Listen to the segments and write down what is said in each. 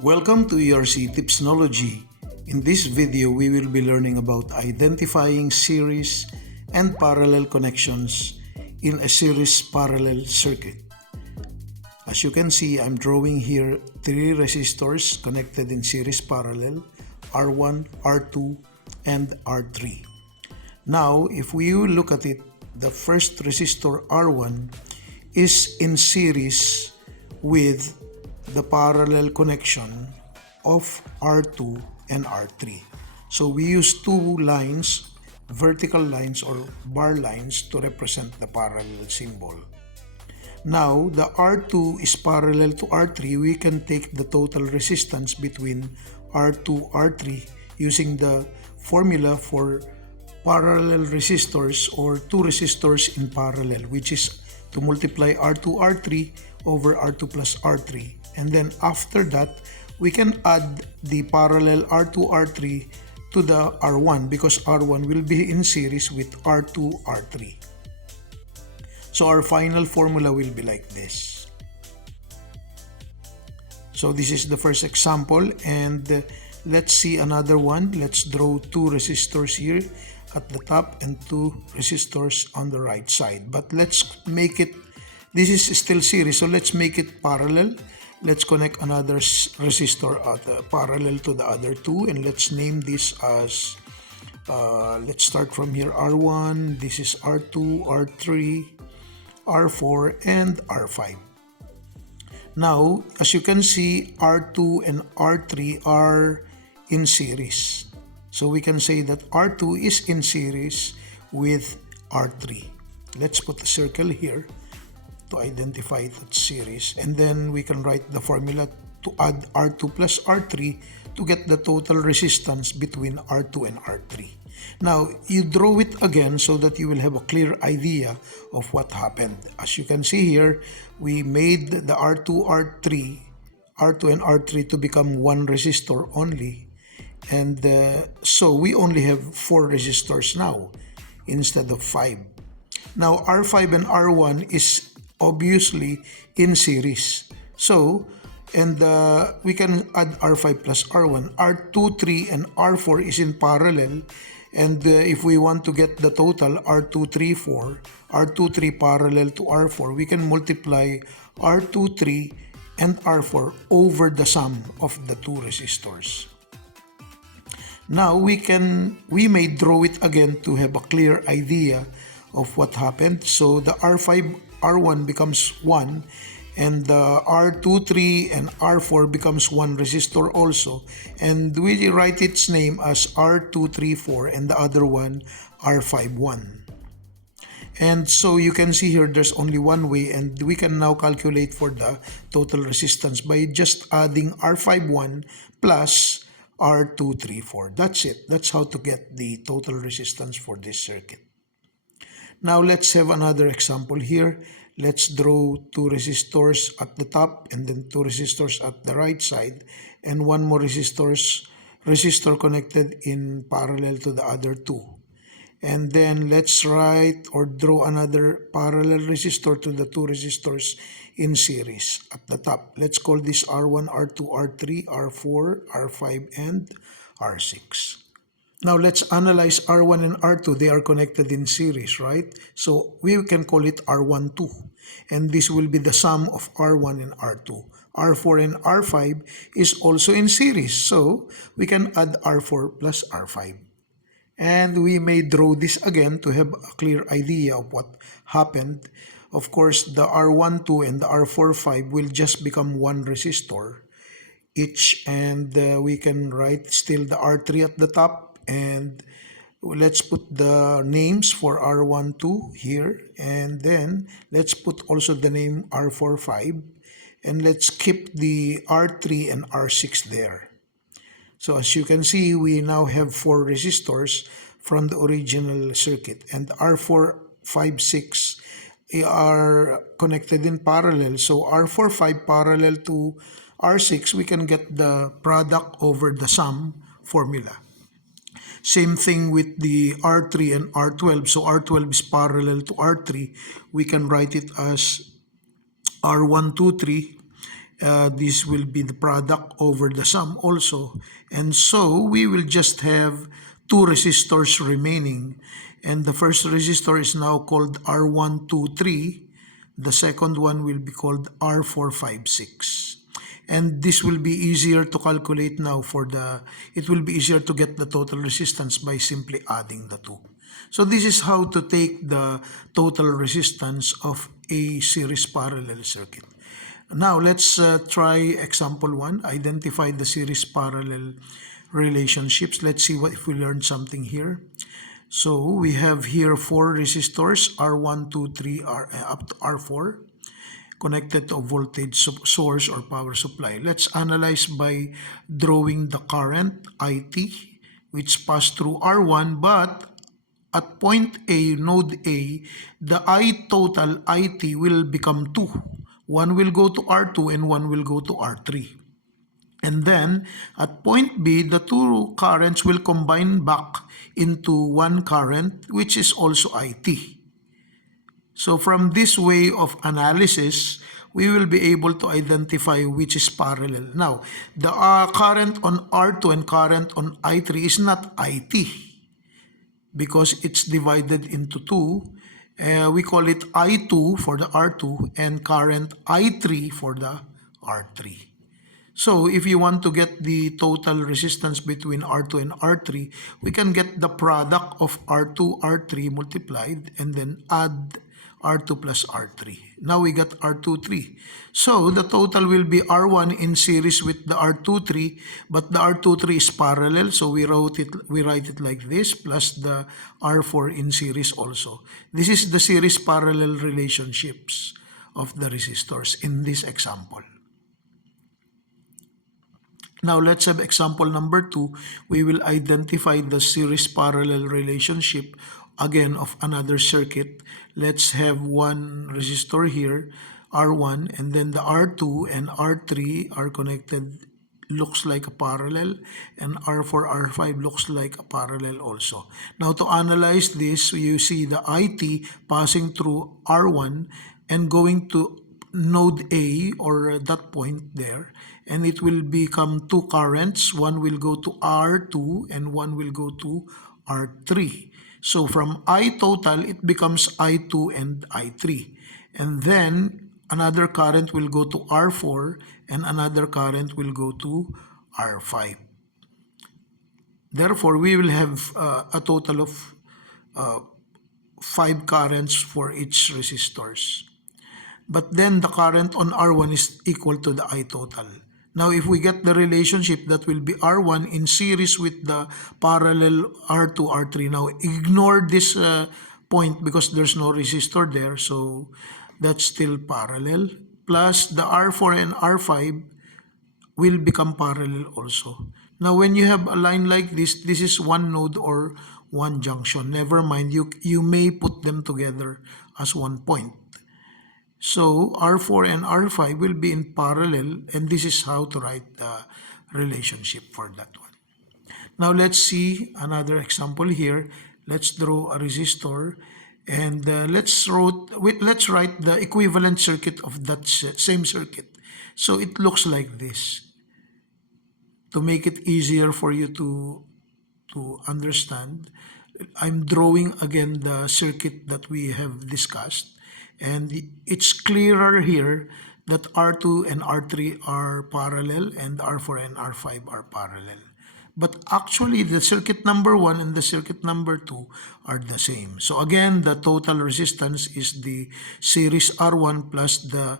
Welcome to ERC Tipsnology. In this video, we will be learning about identifying series and parallel connections in a series parallel circuit. As you can see, I'm drawing here three resistors connected in series parallel, R1, R2, and R3. Now, if we look at it, the first resistor R1 is in series with the parallel connection of R2 and R3. So we use two lines, vertical lines or bar lines, to represent the parallel symbol. Now, the R2 is parallel to R3. We can take the total resistance between R2, R3 using the formula for parallel resistors or two resistors in parallel, which is to multiply R2, R3 over R2 plus R3. And then after that, we can add the parallel R2, R3 to the R1 because R1 will be in series with R2, R3. So our final formula will be like this. So this is the first example, and let's see another one. Let's draw two resistors here at the top and two resistors on the right side. But let's make it, this is still series, so let's make it parallel. Let's connect another resistor parallel to the other two, and let's name this as, let's start from here, R1, this is R2, R3, R4, and R5. Now, as you can see, R2 and R3 are in series. So we can say that R2 is in series with R3. Let's put a circle here to identify that series, and then we can write the formula to add R2 plus R3 to get the total resistance between R2 and R3. Now, you draw it again so that you will have a clear idea of what happened. As you can see here, we made the R2 and R3 to become one resistor only, and so we only have 4 resistors now instead of 5. Now, R5 and R1 is obviously in series. So, and we can add R5 plus R1. R2, 3, and R4 is in parallel. And if we want to get the total R2, 3, 4, R2, 3 parallel to R4, we can multiply R2, 3, and R4 over the sum of the two resistors. Now we may draw it again to have a clear idea of what happened. So the R5, R1 becomes 1, and the R2, 3, and R4 becomes one resistor also, and we write its name as R2, 3, 4, and the other one R5, 1. And so you can see here there's only one way, and we can now calculate for the total resistance by just adding R5, 1 plus R2, 3, 4. That's it. That's how to get the total resistance for this circuit. Now let's have another example here. Let's draw two resistors at the top and then two resistors at the right side, and one more resistor connected in parallel to the other two. And then let's write or draw another parallel resistor to the two resistors in series at the top. Let's call this R1, R2, R3, R4, R5, and R6. Now let's analyze R1 and R2. They are connected in series, right? So we can call it R12. And this will be the sum of R1 and R2. R4 and R5 is also in series. So we can add R4 plus R5. And we may draw this again to have a clear idea of what happened. Of course, the R12 and the R45 will just become one resistor each. And we can write still the R3 at the top. And let's put the names for R12 here, and then let's put also the name R45, and let's keep the R3 and R6 there. So as you can see, we now have 4 resistors from the original circuit, and R4, 5, 6 are connected in parallel. So R4, 5 parallel to R6, we can get the product over the sum formula. Same thing with the R3 and R12. So R12 is parallel to R3. We can write it as R123, This will be the product over the sum also. And so we will just have two resistors remaining. And the first resistor is now called R123. The second one will be called R456. And this will be easier to calculate now it will be easier to get the total resistance by simply adding the two. So this is how to take the total resistance of a series parallel circuit. Now let's try example 1. Identify the series parallel relationships. Let's see if we learned something here. So we have here 4 resistors, R1, 2, 3, up to R4, connected to a voltage source or power supply. Let's analyze by drawing the current IT, which passed through R1, but at point A, node A, the I total IT will become 2. One will go to R2 and one will go to R3. And then at point B, the two currents will combine back into one current, which is also IT. So from this way of analysis, we will be able to identify which is parallel. Now, the current on R2 and current on I3 is not IT because it's divided into two. We call it I2 for the R2 and current I3 for the R3. So if you want to get the total resistance between R2 and R3, we can get the product of R2, R3 multiplied and then add R2 plus R3. Now we got R23. So the total will be R1 in series with the R23, but the R23 is parallel, so we write it like this, plus the R4 in series also. This is the series parallel relationships of the resistors in this example. Now let's have example number 2. We will identify the series parallel relationship again of another circuit. Let's have one resistor here, R1, and then the R2 and R3 are connected, looks like a parallel, and R4, R5 looks like a parallel also. Now to analyze this, you see the IT passing through R1 and going to node A or that point there, and it will become two currents. One will go to R2 and one will go to R3. So from I total, it becomes I2 and I3. And then another current will go to R4 and another current will go to R5. Therefore, we will have a total of 5 currents for each resistors. But then the current on R1 is equal to the I total. Now, if we get the relationship, that will be R1 in series with the parallel R2, R3. Now, ignore this point because there's no resistor there, so that's still parallel. Plus, the R4 and R5 will become parallel also. Now, when you have a line like this is one node or one junction. Never mind, you may put them together as one point. So R4 and R5 will be in parallel, and this is how to write the relationship for that one. Now let's see another example here. Let's draw a resistor, and let's write the equivalent circuit of that same circuit. So it looks like this. To make it easier for you to understand, I'm drawing again the circuit that we have discussed. And it's clearer here that R2 and R3 are parallel and R4 and R5 are parallel. But actually, the circuit number 1 and the circuit number 2 are the same. So again, the total resistance is the series R1 plus the,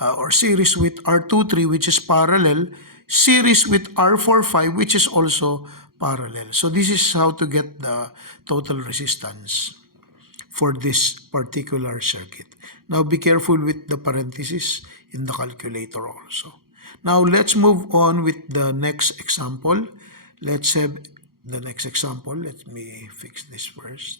or series with R23, which is parallel, series with R45, which is also parallel. So this is how to get the total resistance for this particular circuit. Now be careful with the parentheses in the calculator also. Now let's move on with the next example. Let's have the next example. Let me fix this first.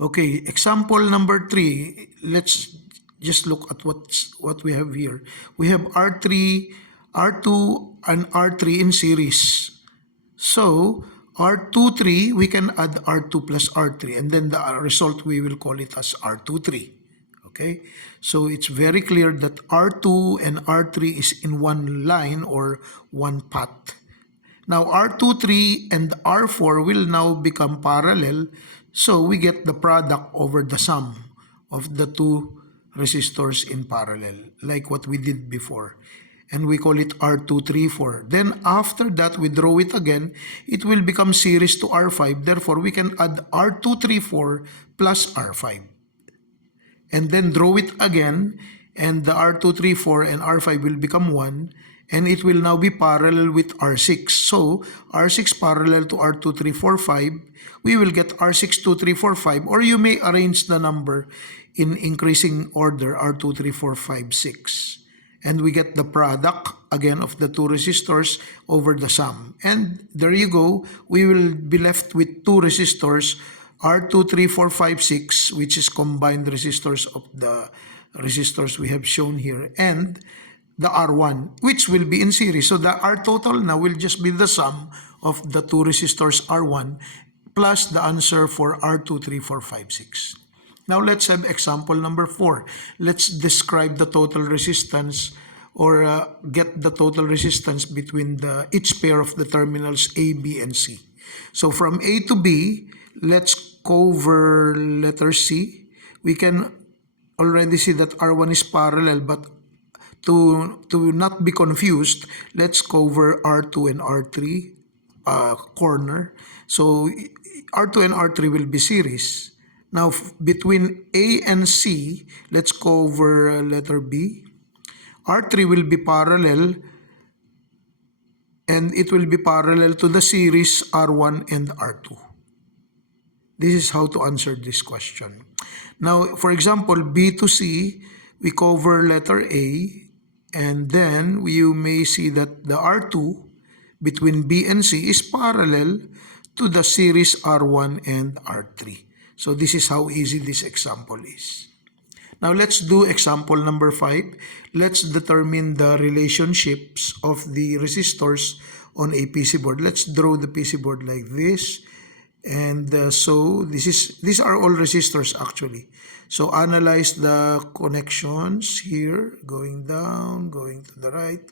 Okay, example number 3. Let's just look at what we have here. We have R3, R2, and R3 in series. So R23, we can add R2 plus R3, and then the result we will call it as R23. Okay, so it's very clear that R2 and R3 is in one line or one path. Now R23 and R4 will now become parallel, so we get the product over the sum of the two resistors in parallel, like what we did before. And we call it R234. Then after that, we draw it again. It will become series to R5. Therefore, we can add R234 plus R5. And then draw it again, and the R234 and R5 will become 1, and it will now be parallel with R6. So R6 parallel to R2345, we will get R62345, or you may arrange the number in increasing order, R23456. And we get the product again of the two resistors over the sum. And there you go, we will be left with two resistors, R23456, which is combined resistors of the resistors we have shown here, and the R1, which will be in series. So the R total now will just be the sum of the two resistors R1 plus the answer for R23456. Now let's have example number 4. Let's describe the total resistance, or get the total resistance between each pair of the terminals A, B, and C. So from A to B, let's cover letter C. We can already see that R1 is parallel, but to not be confused, let's cover R2 and R3 corner. So R2 and R3 will be series. Now between A and C, let's cover letter B. R3 will be parallel, and it will be parallel to the series R1 and R2. This is how to answer this question. Now, for example, B to C, we cover letter A, and then you may see that the R2 between B and C is parallel to the series R1 and R3. So this is how easy this example is. Now let's do example number 5. Let's determine the relationships of the resistors on a PC board. Let's draw the PC board like this. And so these are all resistors actually. So analyze the connections here, going down, going to the right,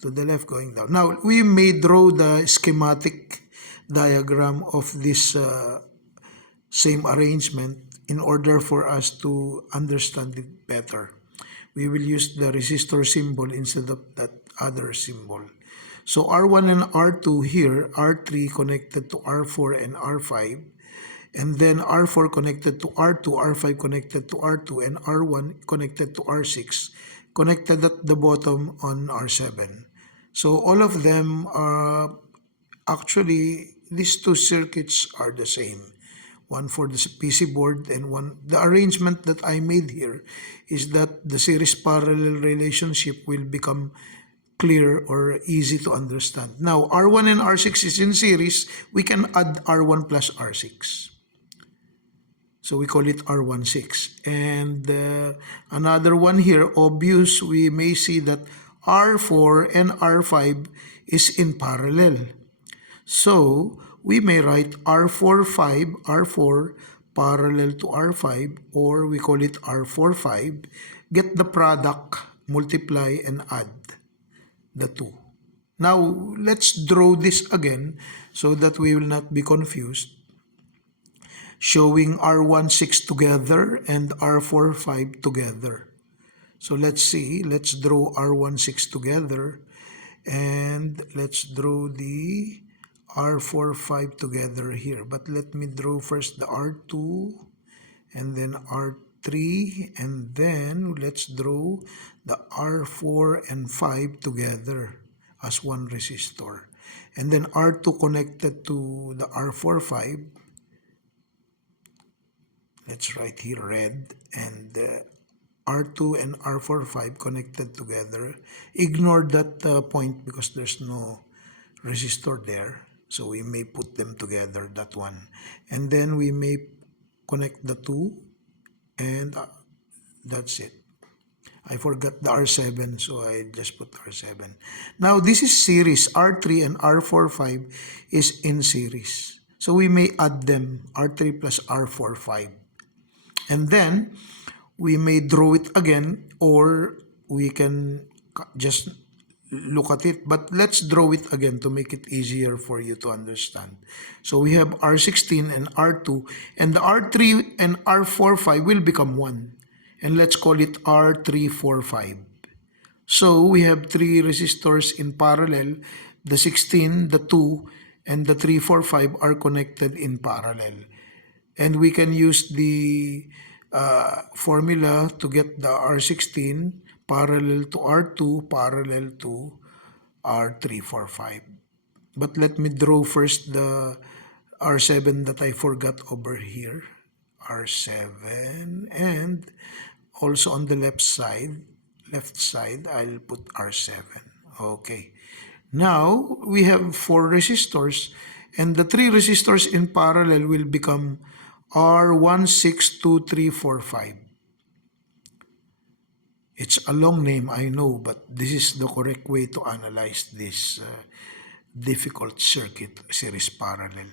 to the left, going down. Now we may draw the schematic diagram of this same arrangement in order for us to understand it better. We will use the resistor symbol instead of that other symbol. So R1 and R2 here, R3 connected to R4 and R5, and then R4 connected to R2, R5 connected to R2, and R1 connected to R6, connected at the bottom on R7. So all of them are actually, these two circuits are the same. One for the PC board and one, the arrangement that I made here is that the series parallel relationship will become clear or easy to understand. Now, R1 and R6 is in series, we can add R1 plus R6. So we call it R16. And another one here, obvious, we may see that R4 and R5 is in parallel. So we may write R45, R4 parallel to R5, or we call it R45. Get the product, multiply, and add the two. Now let's draw this again so that we will not be confused. Showing R16 together and R45 together. So let's see, let's draw R16 together, and let's draw the R45 together here. But let me draw first the R2 and then R3, and then let's draw the R4 and 5 together as one resistor. And then R2 connected to the R45. Let's write here red, and R2 and R45 connected together. Ignore that point because there's no resistor there. So we may put them together, that one. And then we may connect the two, and that's it. I forgot the R7, so I just put R7. Now this is series. R3 and R45 is in series. So we may add them, R3 plus R45. And then we may draw it again, or we can just look at it, but let's draw it again to make it easier for you to understand. So we have R16 and R2, and the R3 and R45 will become 1, and let's call it R345. So we have three resistors in parallel. The 16, the 2, and the 345 are connected in parallel. And we can use the formula to get the R16 parallel to R2 parallel to R345. But let me draw first the R7 that I forgot over here. R7, and also on the left side, I'll put R7. Okay. Now we have four resistors, and the three resistors in parallel will become R162345. It's a long name, I know, but this is the correct way to analyze this difficult circuit, series parallel.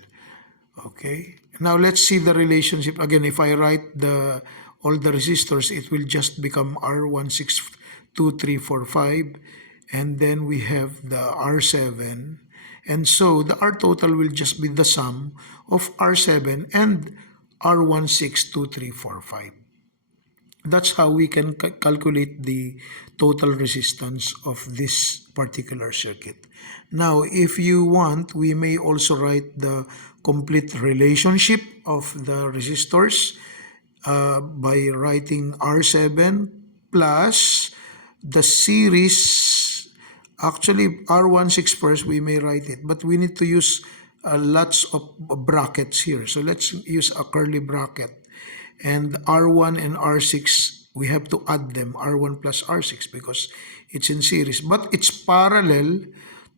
Okay. Now let's see the relationship. Again, if I write all the resistors, it will just become R162345, and then we have the R7, and so the R total will just be the sum of R7 and R162345. That's how we can calculate the total resistance of this particular circuit. Now, if you want, we may also write the complete relationship of the resistors by writing R7 plus the series. Actually, R16 first, we may write it, but we need to use lots of brackets here. So let's use a curly bracket. And R1 and R6, we have to add them, R1 plus R6, because it's in series. But it's parallel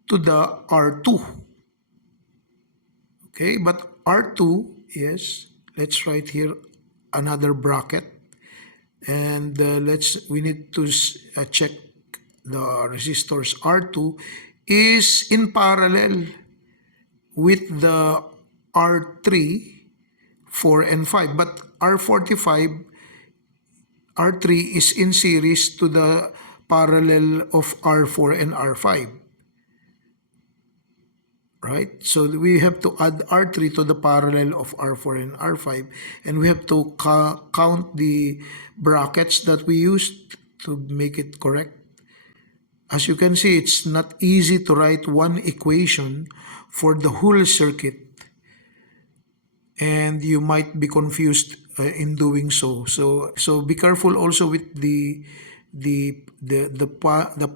to the R2. Okay, but R2, yes, let's write here another bracket. And we need to check the resistors. R2 is in parallel with the R3, 4, and 5. But R45, R3 is in series to the parallel of R4 and R5. Right? So we have to add R3 to the parallel of R4 and R5, and we have to count the brackets that we used to make it correct. As you can see, it's not easy to write one equation for the whole circuit, and you might be confused in doing so. So be careful also with the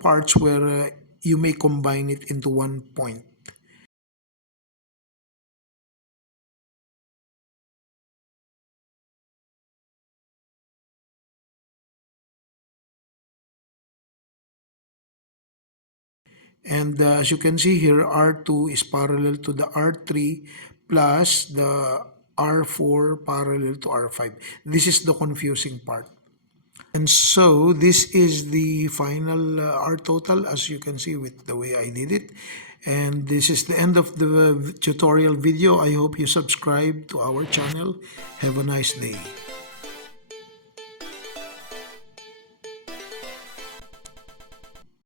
parts where you may combine it into one point. And as you can see here, R2 is parallel to the R3 plus the R4 parallel to R5. This is the confusing part. And so this is the final R total, as you can see with the way I did it. And this is the end of the tutorial video. I hope you subscribe to our channel. Have a nice day.